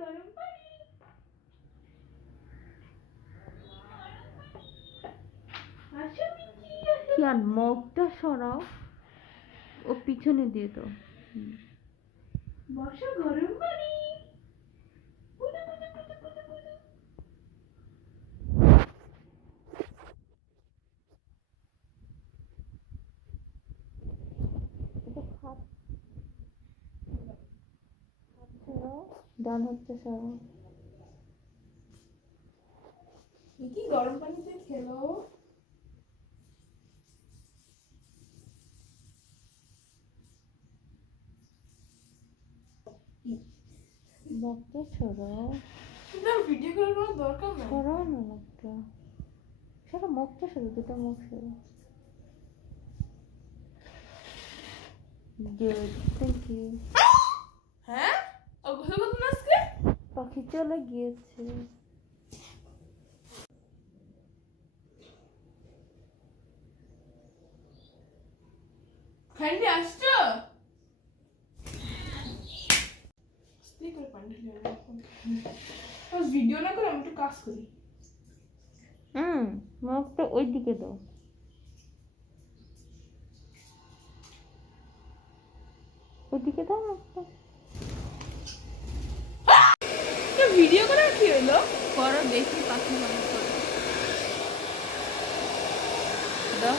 গরম পানি। আসো মিকি, আসো। কি আর মুখটা সরাও, ও পিছনে দিয়ে তো। বসো, গরম পানি। পুদু পুদু পুদু পুদু পুদু। এটা খাট সরাও, ডান হাতটা সরাও। মিকি গরম পানিতে খেলো। মুখটা সরাও, তোর ভিডিও করার কোনো দরকার নাই। সরাও না মুখটা, সরা মুখটা সরাও, দুটো মুখ সরাও। Good, thank you. হ্যাঁ, ও গোসল করতে না আজকে? পাখি চলে গিয়েছে। খাইনি আসছো? স্পিক করে পানি ঢেলে রাখো। বাস ভিডিও না করে আমি একটু কাজ করি। মুখটা ওই দিকে দাও। ওইদিকে দাও মুখটা। ভিডিও করার কি হলো? করো দেখি পাখি মানুষ করে দাও।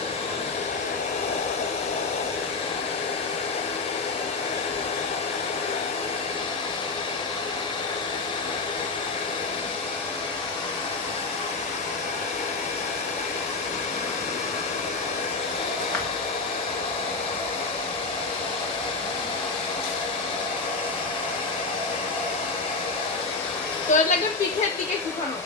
তোর লাগবে পিঠের দিকে শুকানো।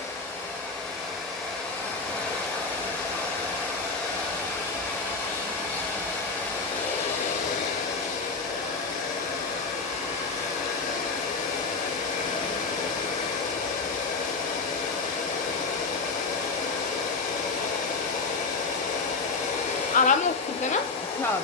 আরাম হচ্ছে না? সব